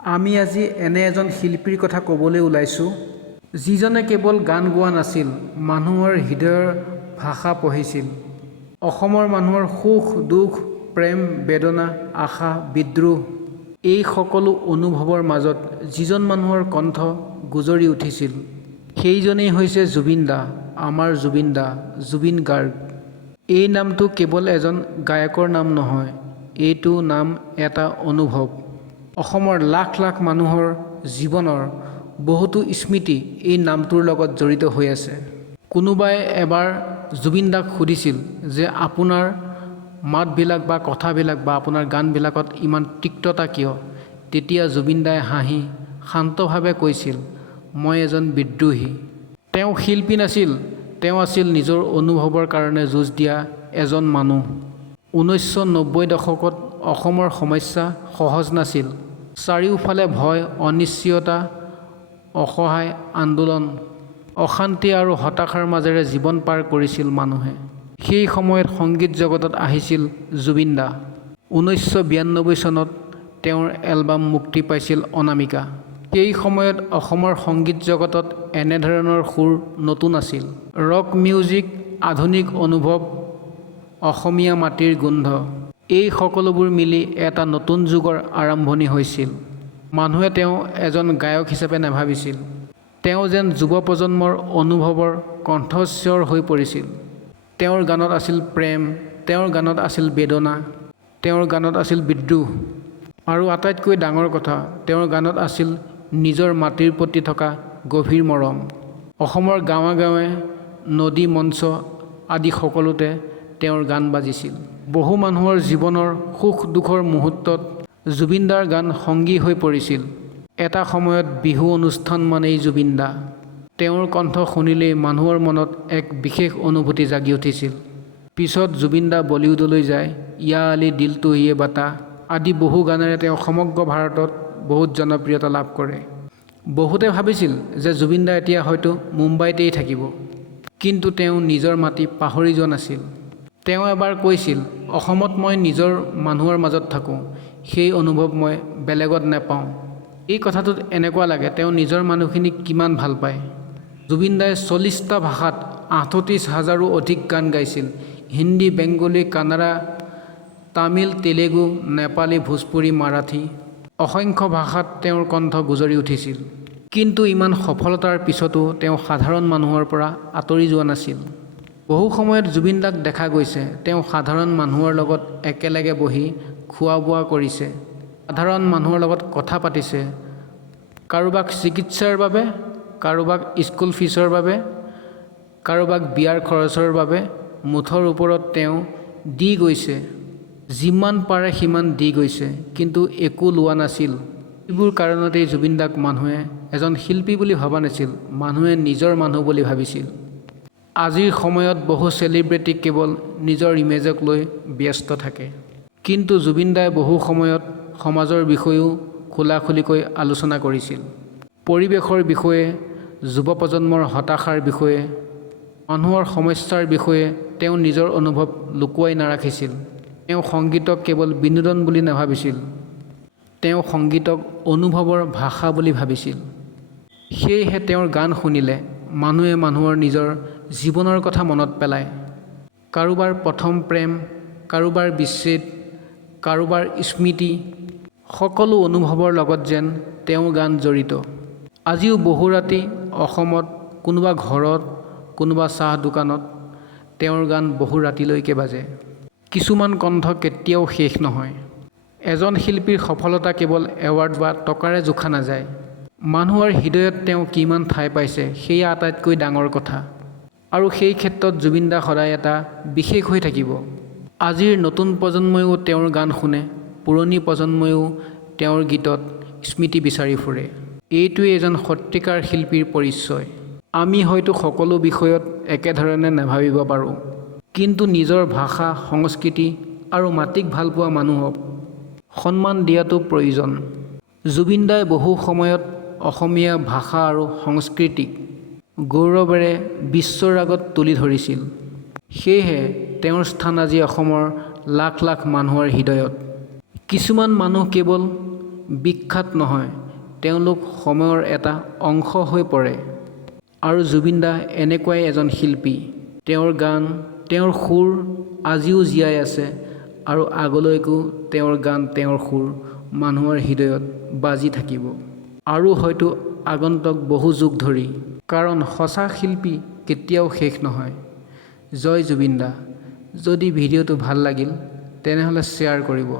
আমি আজি এনে এজন শিল্পীৰ কথা ক'বলৈ ওলাইছোঁ যিজনে কেৱল গান গোৱা নাছিল, মানুহৰ হৃদয়ৰ ভাষা পঢ়িছিল। অসমৰ মানুহৰ সুখ দুখ, প্ৰেম বেদনা, আশা বিদ্ৰোহ, এই সকলো অনুভৱৰ মাজত যিজন মানুহৰ কণ্ঠ গুজৰি উঠিছিল, সেইজনেই হৈছে জুবিন দা, আমাৰ জুবিন দা, জুবিন গাৰ্গ। এই নামটো কেৱল এজন গায়কৰ নাম নহয়, এইটো নাম এটা অনুভৱ। অসমৰ লাখ লাখ মানুহৰ জীৱনৰ বহুতো স্মৃতি এই নামটোৰ লগত জড়িত হৈ আছে। কোনোবাই এবাৰ জুবিন দাক সুধিছিল যে আপোনাৰ মাতবিলাক বা কথাবিলাক বা আপোনাৰ গানবিলাকত ইমান তিক্ততা কিয়? তেতিয়া জুবিন দাই হাঁহি শান্তভাৱে কৈছিল, মই এজন বিদ্ৰোহী। তেওঁ শিল্পী নাছিল, তেওঁ আছিল নিজৰ অনুভৱৰ কাৰণে যুঁজ দিয়া এজন মানুহ। 1990 দশকত অসমৰ সমস্যা সহজ নাছিল। চাৰিওফালে ভয়, অনিশ্চয়তা, অসহায় আন্দোলন, অশান্তি আৰু হতাশাৰ মাজেৰে জীৱন পাৰ কৰিছিল মানুহে। সেই সময়ত সংগীত জগতত আহিছিল জুবিন দা। 1992 চনত তেওঁৰ এলবাম মুক্তি পাইছিল অনামিকা। সেই সময়ত অসমৰ সংগীত জগতত এনেধৰণৰ সুৰ নতুন আছিল। ৰক মিউজিক, আধুনিক অনুভৱ, অসমীয়া মাটিৰ গোন্ধ, এই সকলোবোৰ মিলি এটা নতুন যুগৰ আৰম্ভণি হৈছিল। মানুহে তেওঁ এজন গায়ক হিচাপে নাভাবিছিল, তেওঁ যেন যুৱ প্ৰজন্মৰ অনুভৱৰ কণ্ঠস্বৰ হৈ পৰিছিল। তেওঁৰ গানত আছিল প্ৰেম, তেওঁৰ গানত আছিল বেদনা, তেওঁৰ গানত আছিল বিদ্ৰোহ, আৰু আটাইতকৈ ডাঙৰ কথা, তেওঁৰ গানত আছিল নিজৰ মাটিৰ প্ৰতি থকা গভীৰ মৰম। অসমৰ গাঁৱে গাঁৱে, নদী মঞ্চ আদি সকলোতে তেওঁৰ গান বাজিছিল। বহু মানুহৰ জীৱনৰ সুখ দুখৰ মুহূৰ্তত জুবিন দাৰ গান সংগী হৈ পৰিছিল। এটা সময়ত বিহু অনুষ্ঠান মানেই জুবিন দা। তেওঁৰ কণ্ঠ শুনিলেই মানুহৰ মনত এক বিশেষ অনুভূতি জাগি উঠিছিল। পিছত জুবিন দা বলিউডলৈ যায়, ইয়া আলি দিল তো ইয়ে বাতা আদি বহু গানেৰে তেওঁ সমগ্ৰ ভাৰতত বহুত জনপ্ৰিয়তা লাভ কৰে। বহুতে ভাবিছিল যে জুবিন দা এতিয়া হয়তো মুম্বাইতেই থাকিব, কিন্তু তেওঁ নিজৰ মাটি পাহৰি যোৱা নাছিল। তেওঁ এবাৰ কৈছিল, অসমত মই নিজৰ মানুহৰ মাজত থাকোঁ, সেই অনুভৱ মই বেলেগত নাপাওঁ। এই কথাটোত এনেকুৱা লাগে তেওঁ নিজৰ মানুহখিনিক কিমান ভাল পায়। জুবিন দাই 40টা ভাষাত 38,000ৰো অধিক গান গাইছিল। হিন্দী, বেংগলী, কানাড়া, তামিল, তেলেগু, নেপালী, ভোজপুৰী, মাৰাঠী, অসংখ্য ভাষাত তেওঁৰ কণ্ঠ গুজৰি উঠিছিল। কিন্তু ইমান সফলতাৰ পিছতো তেওঁ সাধাৰণ মানুহৰ পৰা আঁতৰি যোৱা নাছিল। বহু সময়ত জুবিন দাক দেখা গৈছে তেওঁ সাধাৰণ মানুহৰ লগত একেলগে বহি খোৱা বোৱা কৰিছে, সাধাৰণ মানুহৰ লগত কথা পাতিছে, কাৰোবাক চিকিৎসাৰ বাবে, কাৰোবাক স্কুল ফিজৰ বাবে, কাৰোবাক বিয়াৰ খৰচৰ বাবে মুঠৰ ওপৰত তেওঁ দি গৈছে, যিমান পাৰে সিমান দি গৈছে, কিন্তু একো লোৱা নাছিল। এইবোৰ কাৰণতেই জুবিন দাক মানুহে এজন শিল্পী বুলি ভবা নাছিল, মানুহে নিজৰ মানুহ বুলি ভাবিছিল। আজিৰ সময়ত বহু চেলিব্ৰিটি কেৱল নিজৰ ইমেজক লৈ ব্যস্ত থাকে, কিন্তু জুবিন দাই বহু সময়ত সমাজৰ বিষয়েও খোলাখুলিকৈ আলোচনা কৰিছিল। পৰিৱেশৰ বিষয়ে, যুৱ প্ৰজন্মৰ হতাশাৰ বিষয়ে, মানুহৰ সমস্যাৰ বিষয়ে তেওঁ নিজৰ অনুভৱ লুকুৱাই নাৰাখিছিল। তেওঁ সংগীতক কেৱল বিনোদন বুলি নাভাবিছিল, তেওঁ সংগীতক অনুভৱৰ ভাষা বুলি ভাবিছিল। সেয়েহে তেওঁৰ গান শুনিলে মানুহে মানুহৰ নিজৰ জীৱনৰ কথা মনত পেলায়। কাৰোবাৰ প্ৰথম প্ৰেম, কাৰোবাৰ বিচ্ছেদ, কাৰোবাৰ স্মৃতি, সকলো অনুভৱৰ লগত যেন তেওঁৰ গান জড়িত। আজিও বহু ৰাতি অসমত কোনোবা ঘৰত, কোনোবা চাহ দোকানত তেওঁৰ গান বহু ৰাতিলৈকে বাজে। কিছুমান কণ্ঠ কেতিয়াও শেষ নহয়। এজন শিল্পীৰ সফলতা কেৱল এৱাৰ্ড বা টকাৰে জোখা নাযায়, মানুহৰ হৃদয়ত তেওঁ কিমান ঠাই পাইছে সেয়া আটাইতকৈ ডাঙৰ কথা। আৰু সেই ক্ষেত্ৰত জুবিন দা সদায় এটা বিশেষ হৈ থাকিব। আজিৰ নতুন প্ৰজন্মইও তেওঁৰ গান শুনে, পুৰণি প্ৰজন্মইও তেওঁৰ গীতত স্মৃতি বিচাৰি ফুৰে। এইটোৱেই এজন সত্যিকাৰ শিল্পীৰ পৰিচয়। আমি হয়তো সকলো বিষয়ত একেধৰণে নাভাবিব পাৰোঁ, কিন্তু নিজৰ ভাষা, সংস্কৃতি আৰু মাটিক ভালপোৱা মানুহক সন্মান দিয়াটো প্ৰয়োজন। জুবিন দাই বহু সময়ত অসমীয়া ভাষা আৰু সংস্কৃতিক গৌৰৱেৰে বিশ্বৰ আগত তুলি ধৰিছিল। সেয়েহে তেওঁৰ স্থান আজি অসমৰ লাখ লাখ মানুহৰ হৃদয়ত। কিছুমান মানুহ কেৱল বিখ্যাত নহয়, তেওঁলোক সময়ৰ এটা অংশ হৈ পৰে। আৰু জুবিন দা এনেকুৱাই এজন শিল্পী। তেওঁৰ গান, তেওঁৰ সুৰ আজিও জীয়াই আছে আৰু আগলৈকো তেওঁৰ গান, তেওঁৰ সুৰ মানুহৰ হৃদয়ত বাজি থাকিব আৰু হয়তো আগন্তুক বহু যুগ ধৰি। কাৰণ সঁচা শিল্পী কেতিয়াও শেষ নহয়। জয় জুবিন দা। যদি ভিডিঅ'টো ভাল লাগিল তেনেহ'লে শ্বেয়াৰ কৰিব।